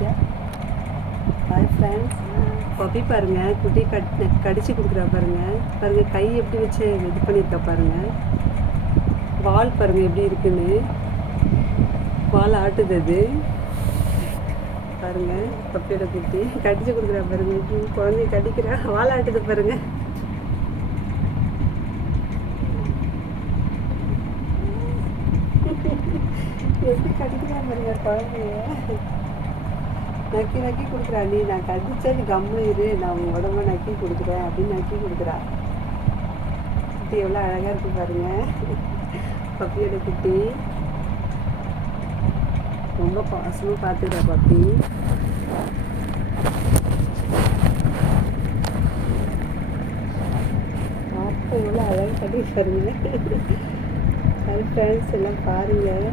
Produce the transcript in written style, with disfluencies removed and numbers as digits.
Hi friends, puppy பாருங்கள், குட்டி கடிச்சு கொடுக்குறா பாருங்கள். பாருங்கள் கை எப்படி வச்சு இது பண்ணியிருக்கா பாருங்கள். வால் பாருங்கள் எப்படி இருக்குன்னு, வால் ஆட்டுது அது. பாருங்கள் பப்பியோட குட்டி கடிச்சு கொடுக்குறா பாருங்கள். குழந்தைய கடிக்கிறா, வால் ஆட்டுது பாருங்கள். எப்படி கடிக்கிறா பாருங்க குழந்தைய. நக்கி நக்கி கொடுக்குறா. நீ நான் கடிச்சா நீ கம்மு இரு, நான் உங்கள் உடம்ப நக்கி கொடுக்குறேன் அப்படின்னு நக்கி கொடுக்குறா. குட்டி எவ்வளோ அழகாக இருக்குது பாருங்கள். பப்பியோட குட்டி ரொம்ப பாசமாக பார்த்துக்கிறா பப்பி. பார்த்து எவ்வளோ அழகாக கட்டி பாருங்க. அது ஃப்ரெண்ட்ஸ் எல்லாம் பாருங்கள்.